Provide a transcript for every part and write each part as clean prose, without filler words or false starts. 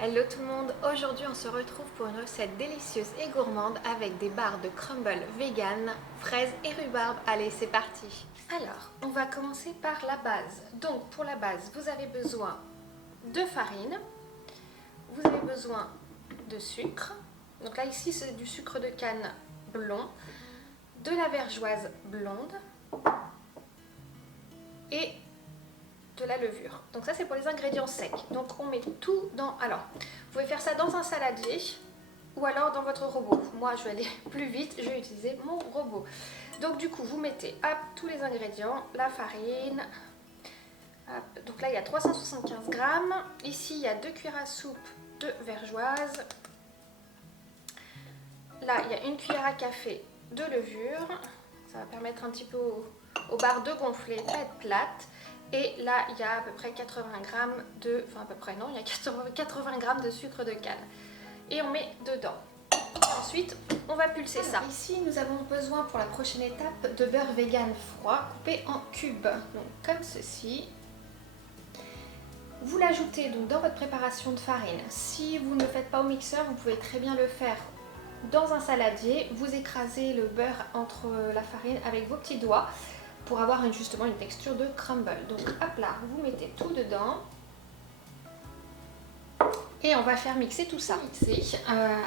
Hello tout le monde, aujourd'hui on se retrouve pour une recette délicieuse et gourmande avec des barres de crumble vegan, fraises et rhubarbe. Allez, c'est parti. Alors, on va commencer par la base. Donc pour la base, vous avez besoin de farine, vous avez besoin de sucre. Donc là ici c'est du sucre de canne blond, de la vergeoise blonde et de la levure. Donc ça c'est pour les ingrédients secs. Donc on met tout dans... Alors, vous pouvez faire ça dans un saladier ou alors dans votre robot. Moi je vais aller plus vite, je vais utiliser mon robot. Donc du coup vous mettez tous les ingrédients, la farine. Hop, donc là il y a 375 grammes. Ici il y a 2 cuillères à soupe de vergeoise. Là il y a 1 cuillère à café de levure. Ça va permettre un petit peu aux barres de gonfler, pas être plates. Et là, il y a à peu près 80 grammes de... Enfin, à peu près, non, il y a 80 grammes de sucre de canne. Et on met dedans. Ensuite, on va pulser ça. Ici, nous avons besoin pour la prochaine étape de beurre vegan froid coupé en cubes. Donc, comme ceci. Vous l'ajoutez donc dans votre préparation de farine. Si vous ne le faites pas au mixeur, vous pouvez très bien le faire dans un saladier. Vous écrasez le beurre entre la farine avec vos petits doigts pour avoir justement une texture de crumble. Donc hop là, vous mettez tout dedans et on va faire mixer tout ça.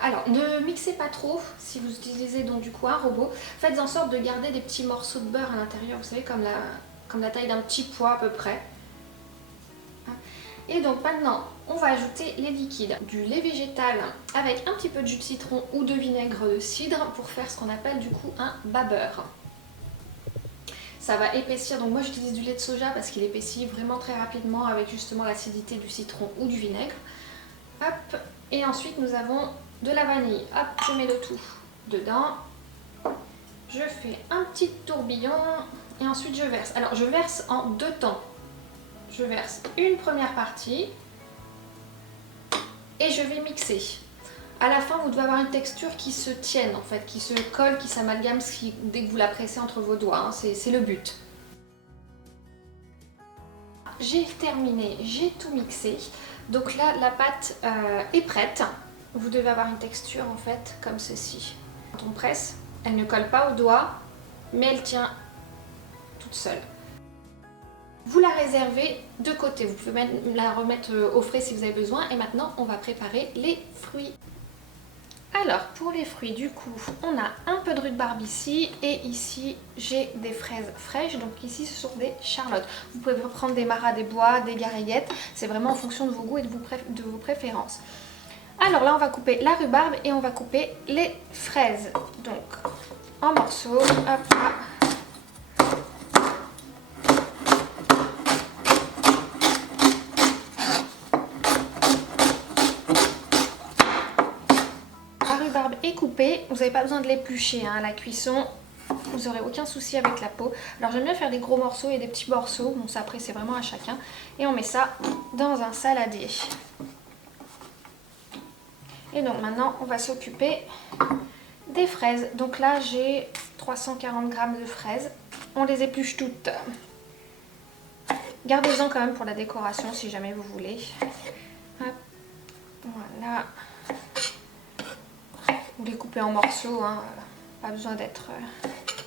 Alors ne mixez pas trop si vous utilisez donc du coup un robot. Faites en sorte de garder des petits morceaux de beurre à l'intérieur, vous savez, comme la taille d'un petit pois à peu près. Et donc maintenant on va ajouter les liquides, du lait végétal avec un petit peu de jus de citron ou de vinaigre de cidre pour faire ce qu'on appelle du coup un babber. Ça va épaissir, donc moi j'utilise du lait de soja parce qu'il épaissit vraiment très rapidement avec justement l'acidité du citron ou du vinaigre. Hop, et ensuite nous avons de la vanille. Hop, je mets le tout dedans. Je fais un petit tourbillon et ensuite je verse. Alors je verse en deux temps. Je verse une première partie et je vais mixer. À la fin, vous devez avoir une texture qui se tienne en fait, qui se colle, qui s'amalgame dès que vous la pressez entre vos doigts, hein, c'est le but. J'ai terminé, j'ai tout mixé. Donc là, la pâte est prête. Vous devez avoir une texture en fait comme ceci. Quand on presse, elle ne colle pas aux doigts, mais elle tient toute seule. Vous la réservez de côté, vous pouvez même la remettre au frais si vous avez besoin. Et maintenant, on va préparer les fruits. Alors pour les fruits du coup on a un peu de rhubarbe ici et ici j'ai des fraises fraîches, donc ici ce sont des charlottes. Vous pouvez prendre des maras des bois, des gariguettes, c'est vraiment en fonction de vos goûts et de vos préférences. Alors là on va couper la rhubarbe et on va couper les fraises, donc en morceaux, hop là. Est coupée, vous n'avez pas besoin de l'éplucher hein, à la cuisson, vous n'aurez aucun souci avec la peau. Alors j'aime bien faire des gros morceaux et des petits morceaux, bon ça après c'est vraiment à chacun. Et on met ça dans un saladier. Et donc maintenant on va s'occuper des fraises. Donc là j'ai 340 grammes de fraises, on les épluche toutes. Gardez-en quand même pour la décoration si jamais vous voulez. Hop. Voilà. Vous les coupez en morceaux, hein. Pas besoin d'être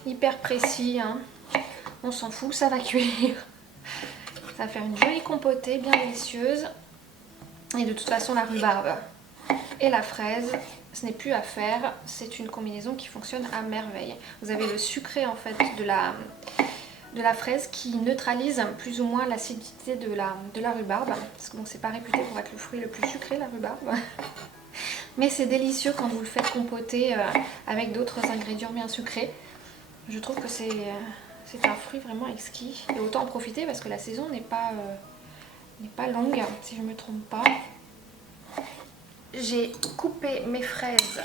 hyper précis. Hein. On s'en fout, ça va cuire. Ça va faire une jolie compotée bien délicieuse. Et de toute façon, la rhubarbe et la fraise, ce n'est plus à faire. C'est une combinaison qui fonctionne à merveille. Vous avez le sucré en fait de la fraise qui neutralise plus ou moins l'acidité de la rhubarbe. Parce que bon, c'est pas réputé pour être le fruit le plus sucré, la rhubarbe. Mais c'est délicieux quand vous le faites compoter avec d'autres ingrédients bien sucrés. Je trouve que c'est un fruit vraiment exquis. Et autant en profiter parce que la saison n'est pas longue, si je ne me trompe pas. J'ai coupé mes fraises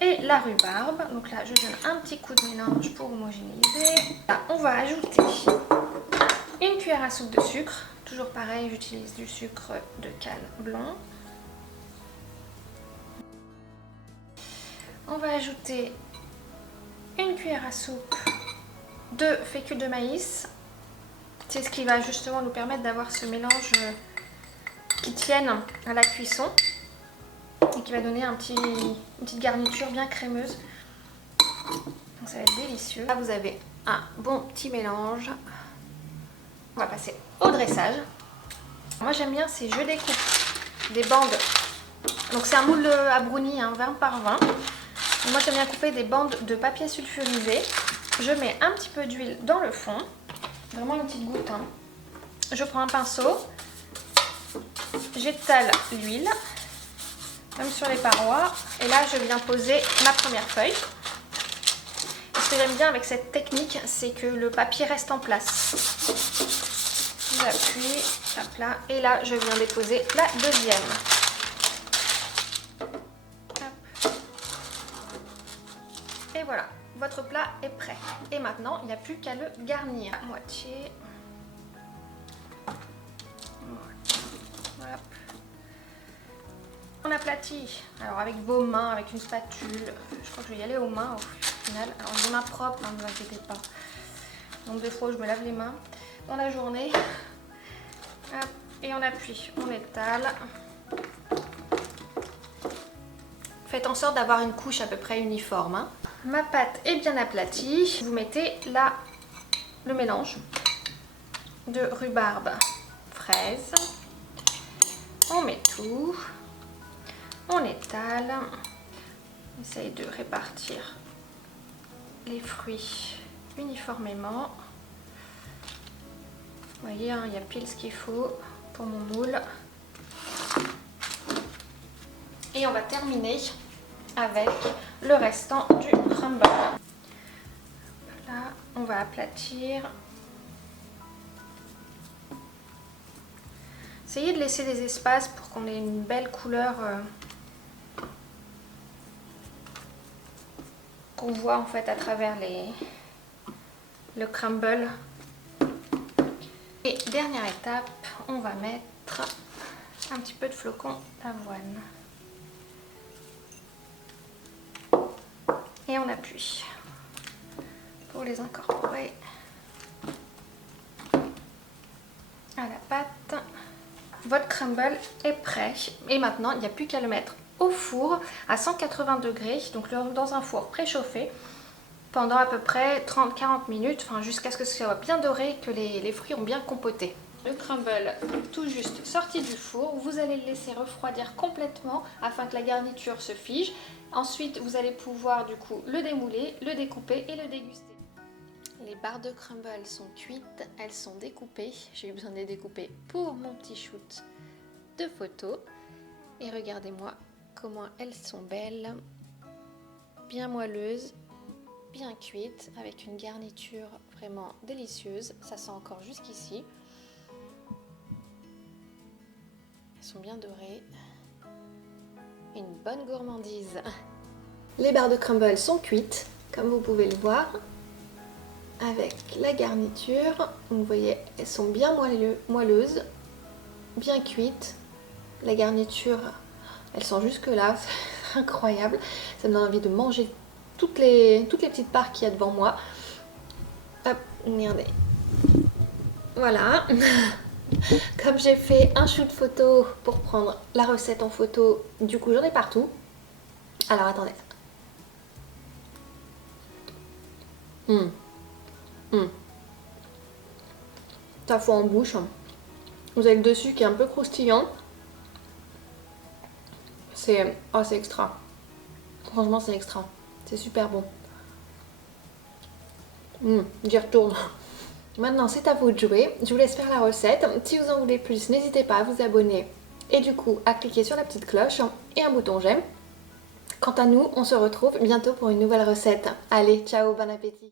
et la rhubarbe. Donc là, je donne un petit coup de mélange pour homogénéiser. Là, on va ajouter une cuillère à soupe de sucre. Toujours pareil, j'utilise du sucre de canne blond. On va ajouter une cuillère à soupe de fécule de maïs. C'est ce qui va justement nous permettre d'avoir ce mélange qui tienne à la cuisson. et qui va donner une petite garniture bien crémeuse. Donc ça va être délicieux. Là vous avez un bon petit mélange. On va passer au dressage. Moi j'aime bien, c'est je découpe des bandes. Donc c'est un moule à brownie, hein, 20 par 20. Donc moi j'aime bien couper des bandes de papier sulfurisé. Je mets un petit peu d'huile dans le fond. Vraiment une petite goutte. Hein. Je prends un pinceau. J'étale l'huile. Même sur les parois. Et là je viens poser ma première feuille. Et ce que j'aime bien avec cette technique, c'est que le papier reste en place. J'appuie, hop là, et là je viens déposer la deuxième. Hop. Et voilà, votre plat est prêt. Et maintenant, il n'y a plus qu'à le garnir. À moitié. Voilà. On aplatit, alors avec vos mains, avec une spatule. Je crois que je vais y aller aux mains au final. Alors des mains propres, hein, ne vous inquiétez pas. Donc des fois je me lave les mains dans la journée. Hop, et on appuie, on étale. Faites en sorte d'avoir une couche à peu près uniforme. Hein. Ma pâte est bien aplatie. Vous mettez là le mélange de rhubarbe, fraise. On met tout. On étale. On essaye de répartir les fruits uniformément. Vous voyez, hein, il y a pile ce qu'il faut pour mon moule. Et on va terminer avec le restant du crumble. Là, on va aplatir. Essayez de laisser des espaces pour qu'on ait une belle couleur qu'on voit en fait à travers le crumble. Et dernière étape, on va mettre un petit peu de flocons d'avoine. Et on appuie pour les incorporer à la pâte. Votre crumble est prêt. Et maintenant, il n'y a plus qu'à le mettre au four à 180 degrés, donc dans un four préchauffé, pendant à peu près 30-40 minutes, enfin jusqu'à ce que ce soit bien doré, que les fruits ont bien compoté. Le crumble tout juste sorti du four, vous allez le laisser refroidir complètement afin que la garniture se fige. Ensuite, vous allez pouvoir du coup le démouler, le découper et le déguster. Les barres de crumble sont cuites, elles sont découpées. J'ai eu besoin de les découper pour mon petit shoot de photos. Et regardez-moi comment elles sont belles, bien moelleuses, bien cuites, avec une garniture vraiment délicieuse. Ça sent encore jusqu'ici. Elles sont bien dorées. Une bonne gourmandise. Les barres de crumble sont cuites, comme vous pouvez le voir, avec la garniture. Donc, vous voyez, elles sont bien moelleuses, bien cuites. La garniture, elles sont jusque là, c'est incroyable. Ça me donne envie de manger toutes les petites parts qu'il y a devant moi. Hop, regardez. Voilà. Comme j'ai fait un shoot photo pour prendre la recette en photo, du coup j'en ai partout. Alors attendez. Ça fout en bouche. Vous avez le dessus qui est un peu croustillant. C'est extra. Franchement c'est extra. C'est super bon. J'y retourne. Maintenant c'est à vous de jouer. Je vous laisse faire la recette. Si vous en voulez plus, n'hésitez pas à vous abonner. Et du coup à cliquer sur la petite cloche et un bouton j'aime. Quant à nous, on se retrouve bientôt pour une nouvelle recette. Allez, ciao, bon appétit!